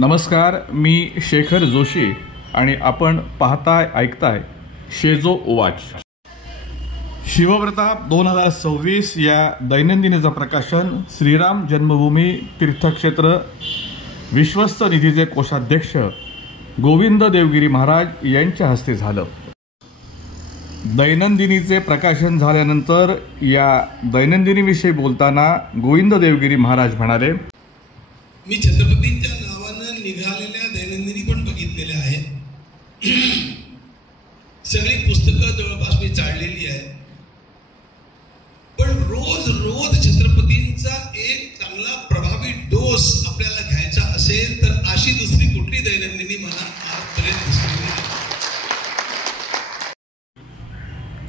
नमस्कार, मी शेखर जोशी आणि आपण पाहताय ऐकताय शेजो ओवाच. शिवव्रता 2026 या दैनंदिनीचं प्रकाशन श्रीराम जन्मभूमी तीर्थक्षेत्र विश्वस्त निधीचे कोषाध्यक्ष गोविंद देवगिरी महाराज यांच्या हस्ते झालं. दैनंदिनीचे प्रकाशन झाल्यानंतर या दैनंदिनीविषयी बोलताना गोविंद देवगिरी महाराज म्हणाले, मी छत्रपतींच्या नावानं निघालेल्या दैनंदिनी पण बघितलेल्या आहेत. सगळी पुस्तकं जवळपास मी चाळलेली आहे. पण रोज रोज छत्रपतींचा एक चांगला प्रभावी डोस आपल्याला घ्यायचा असेल तर अशी दुसरी कुठली दैनंदिनी मला आजपर्यंत दिसली नाही.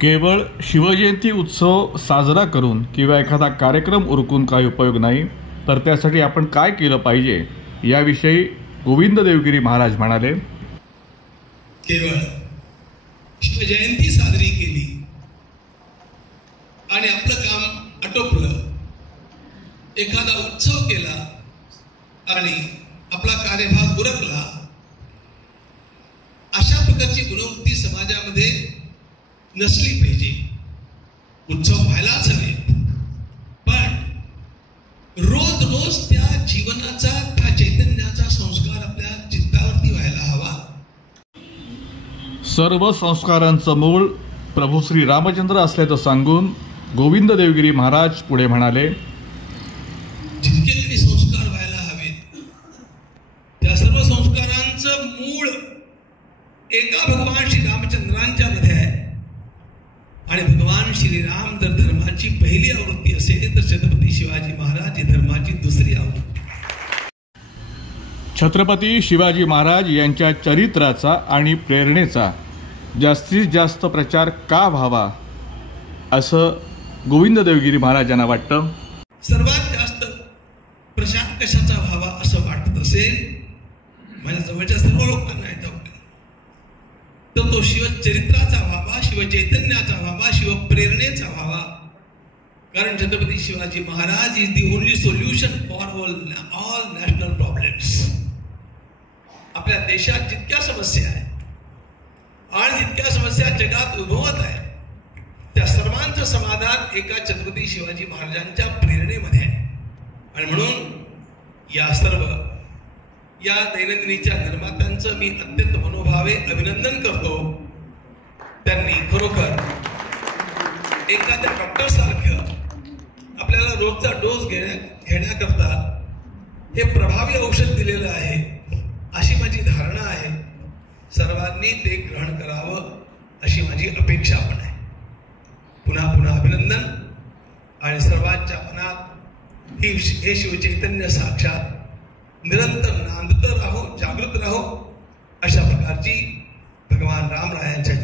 केवळ शिवजयंती उत्सव साजरा करून किंवा एखादा कार्यक्रम उरकून काही उपयोग नाही, तर त्यासाठी आपण काय केलं पाहिजे याविषयी गोविंद देवगिरी महाराज म्हणाले, केवळ शिवजयंती साजरी केली आणि आपलं काम आटोपलं, एखादा उत्सव केला आणि आपला कार्यभाग उरकला, अशा प्रकारची गुणवृत्ती समाजामध्ये नसली पाहिजे. उत्सव व्हायलाच हवे, पण रोज रोज त्या जीवनाचा, त्या चैतन्याचा संस्कार आपल्या चित्तावरती व्हायला हवा. सर्व संस्कारांचं मूळ प्रभू श्री रामचंद्र असल्याचं सांगून गोविंद देवगिरी महाराज पुढे म्हणाले, जितके काही संस्कार व्हायला हवेत त्या सर्व संस्कारांचं मूळ एका भगवान श्री रामचंद्रांच्या मध्ये आहे. आणि भगवान श्रीराम जर धर्माची पहिली आवृत्ती असेल तर छत्रपती शिवाजी महाराज ही धर्माची दुसरी आवृत्ती. छत्रपती शिवाजी महाराज यांच्या चरित्राचा आणि प्रेरणेचा जास्तीत जास्त प्रचार का व्हावा असं गोविंद देवगिरी महाराजांना वाटतं. सर्वात जास्त प्रचार कशाचा व्हावा असं वाटत असेल माझ्या जवळच्या सर्व लोकांना येतं, तर तो शिवचरित्राचा व्हावा, शिवचैतन्याचा व्हावा, शिवप्रेरणेचा व्हावा. कारण Chhatrapati Shivaji Maharaj is the only solution for all national problems. आपल्या देशात जितक्या समस्या आहेत आणि जितक्या समस्या जगात उद्भवत आहेत त्या सर्वांचं समाधान एका छत्रपती शिवाजी महाराजांच्या प्रेरणेमध्ये आहे. आणि म्हणून या दैनंदिनीच्या निर्मात्यांचं मी अत्यंत मनोभावे अभिनंदन करतो. त्यांनी खरोखर एखाद्या डॉक्टर सारखं आपल्याला रोजचा डोस घेण्याकरता हे प्रभावी औषध दिलेलं आहे अशी माझी धारणा आहे. सर्वांनी ते ग्रहण करावं अशी माझी अपेक्षा पण आहे. पुन्हा पुन्हा अभिनंदन. आणि सर्वांच्या मनात हे शिवचैतन्य साक्षात निरंतर नांदत राहो, जागृत राहो अशा प्रकारची भगवान रामरायांच्या